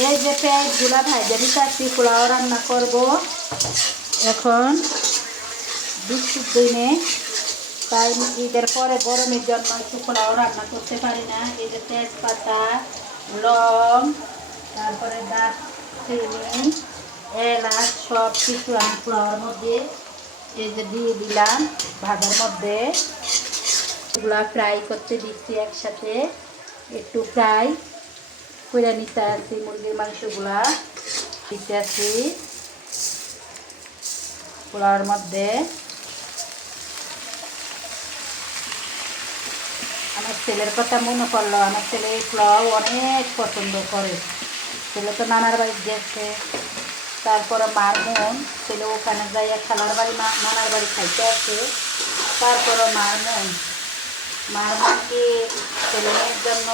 এই যে পেঁয়াজগুলা ভাজা নিতে পোলাও রান্না করব। এখন বৃষ্টির দিনে তাই ঈদের পরে গরমের জন্য একটু পোলাও রান্না করতে পারি না। এই যে তেজপাতা, লং, তারপরে দারচিনি, এলাচ সব কিছু আমি পোলাওর মধ্যে এই যে দিয়ে দিলাম ভাজার মধ্যে। এগুলা ফ্রাই করতে দিচ্ছি একসাথে, একটু ফ্রাই করে নিতে আসি। মুরগির মাংসগুলা দিতে আসি পোলাওর মধ্যে। আমার ছেলের কথা মনে পড়লো, আমার ছেলে এই পোলাও অনেক পছন্দ করে। ছেলে তো নানার বাড়ি গেছে, তারপরে মার মন, ছেলে ওখানে যাইয়া খালার বাড়ি নানার বাড়ি খাইতে আছে। তারপরে মার মনকে ছেলে মেয়ের জন্য